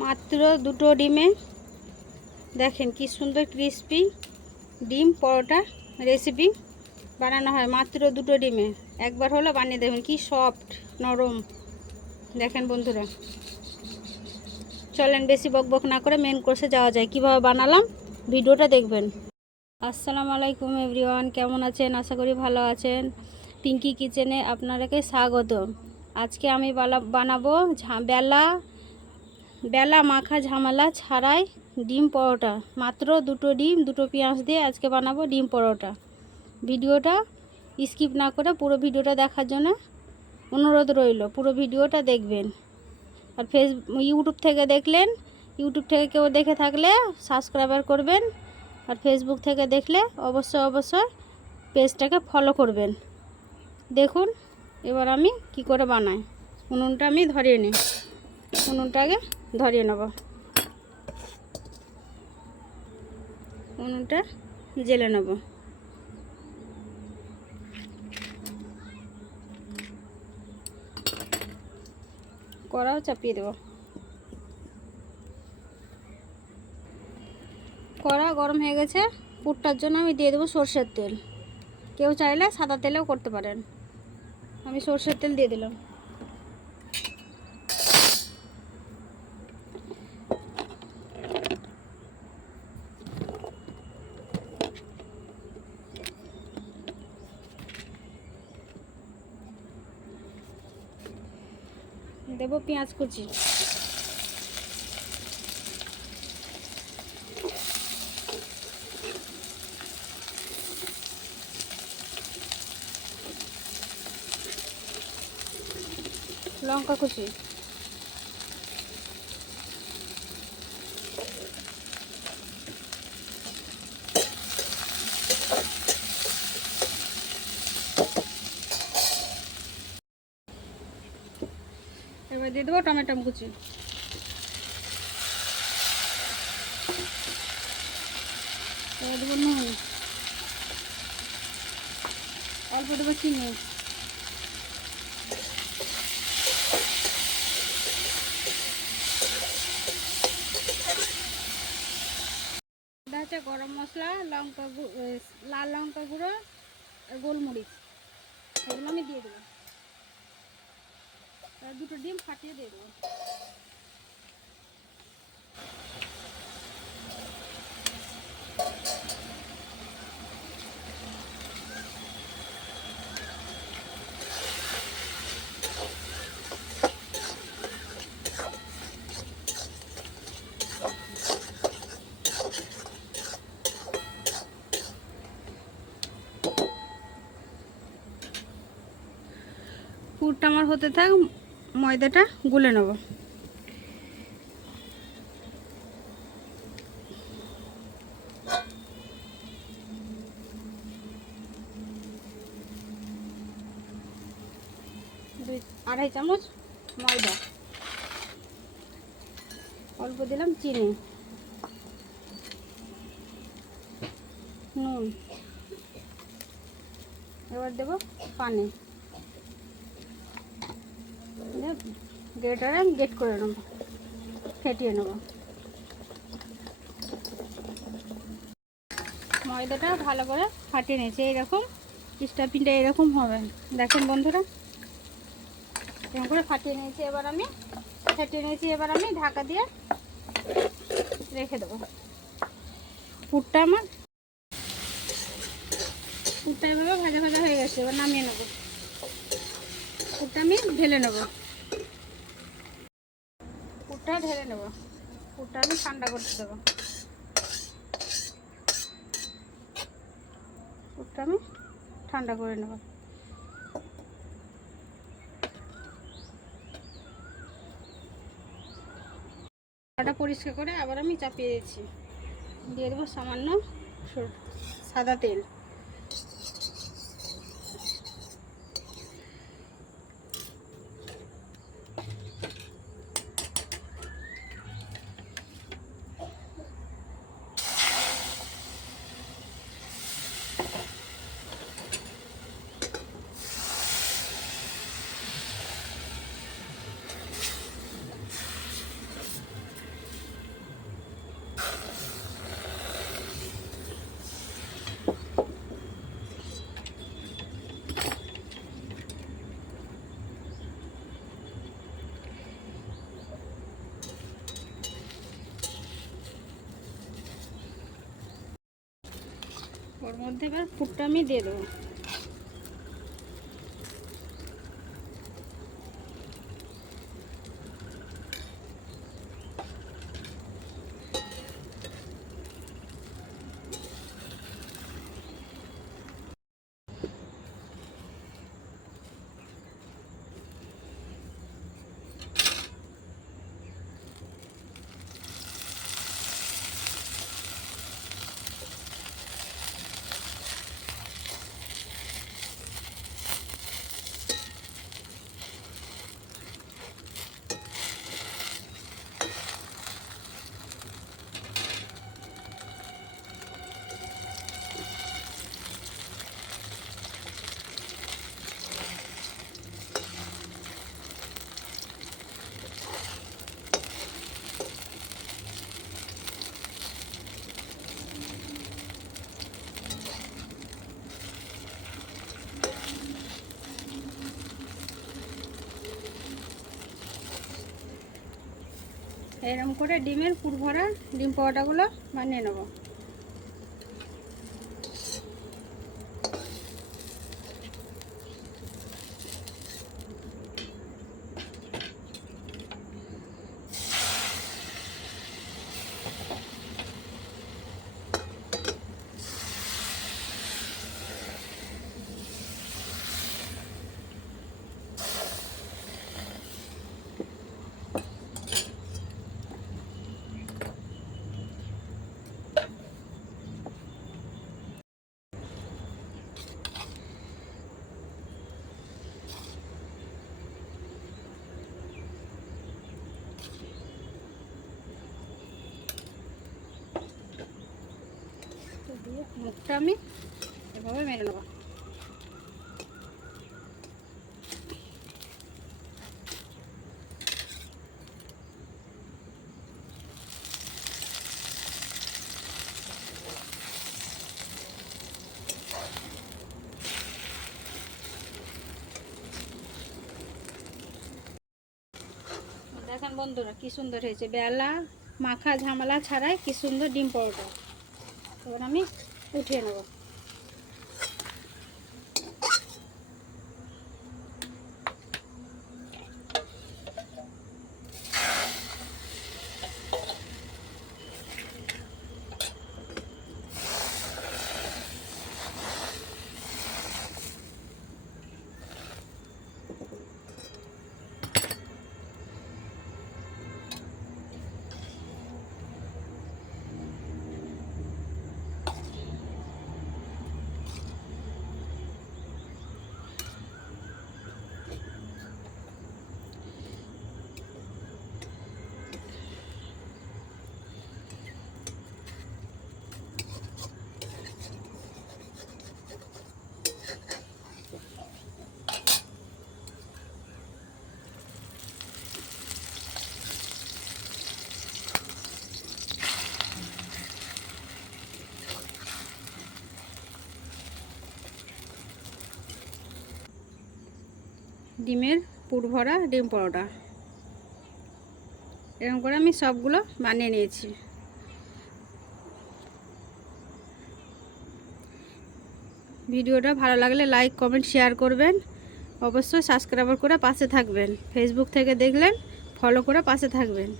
মাত্র দুটো ডিমে দেখেন কি সুন্দর ক্রিস্পি ডিম পরোটা রেসিপি বানানো হয় মাত্র দুটো ডিমে। একবার হলো বানিয়ে দেখবেন কি সফট নরম। দেখেন বন্ধুরা, চলেন বেশি বকবক না করে মেন কোর্সে যাওয়া যায়। কিভাবে বানালাম ভিডিওটা দেখবেন। আসসালামু আলাইকুম এভরিওয়ান, কেমন আছেন? আশা করি ভালো আছেন। পিঙ্কি কিচেনে আপনাদেরকে স্বাগত। আজকে আমি বানাবো বেলা মাখা ঝামেলা ছাড়াই ডিম পরোটা। মাত্র দুটো ডিম দুটো পেঁয়াজ দিয়ে আজকে বানাবো ডিম পরোটা। ভিডিওটা স্কিপ না করে পুরো ভিডিওটা দেখার জন্য অনুরোধ রইল, পুরো ভিডিওটা দেখবেন। আর ইউটিউব থেকে দেখলেন, ইউটিউব থেকে কেউ দেখে থাকলে সাবস্ক্রাইবার করবেন। আর ফেসবুক থেকে দেখলে অবশ্যই পেজটাকে ফলো করবেন। দেখুন এবার আমি কি করে বানাই। উনুনটা আমি ধরিয়ে নিই, উনুনটাকে ধরিয়ে নেব, উনুনটা জেলে নেব। কড়াও চাপিয়ে দেব। কড়া গরম হয়ে গেছে। পুরটার জন্য আমি দিয়ে দেবো সরষের তেল। কেউ চাইলে সাদা তেলেও করতে পারেন, আমি সরষের তেল দিয়ে দিলাম। দেবো পেঁয়াজ কুচি, লঙ্কা কুচি, এবার দিয়ে দেবো টমেটো কুচি, এবার দেবো নুন, অল্প দেবো চিনি, হচ্ছে গরম মশলা, লাল লঙ্কা গুঁড়ো আর গোলমরিচ, এগুলো আমি দিয়ে দেবো। দুটো ডিম ফাটিয়ে দিয়ে দেবো। পুরটা আমার হতে থাক, ময়দাটা গুলে নেব। আড়াই চামচ ময়দা, অল্প দিলাম চিনি, নুন, এবার দেব পানি, গ্রেটারে গ্রেট করে নেব, ফেটিয়ে নেব। ময়দাটা ভালো করে ফাটিয়ে নিয়েছি, এইরকম স্টাফিংটা এরকম হবে। দেখেন বন্ধুরা, এরকম করে ফাটিয়ে নিয়েছি। এবার আমি ঢাকা দিয়ে রেখে দেবো। পুরটা এভাবে ভাজা ভাজা হয়ে গেছে, এবার নামিয়ে নেব। পুরটা আমি ঢেলে নেব, পুরটা আমি ঠান্ডা করতে দেবো। পুরটা আমি ঠান্ডা করে নেব। কড়াটা পরিষ্কার করে আবার আমি চাপিয়ে দিচ্ছি। দিয়ে দেবো সামান্য সাদা তেল। ওর মধ্যে এবার পুরটা আমি দিয়ে দেবো। এরকম করে ডিমের পুর ভরা ডিম পরোটাগুলো বানিয়ে নেব। মুখটা আমি এভাবে মেরে নেব। দেখেন বন্ধুরা কি সুন্দর হয়েছে, বেলা মাখা ঝামেলা ছাড়াই কি সুন্দর ডিম পরোটা। এবার আমি উঠিয়ে নেব। ডিমের পুর ভরা ডিম পরোটা এরকম করে আমি সবগুলো বানিয়ে নিয়েছি। ভিডিওটা ভালো লাগলে লাইক কমেন্ট শেয়ার করবেন, অবশ্যই সাবস্ক্রাইব করে পাশে থাকবেন। ফেসবুক থেকে দেখলেন ফলো করে পাশে থাকবেন।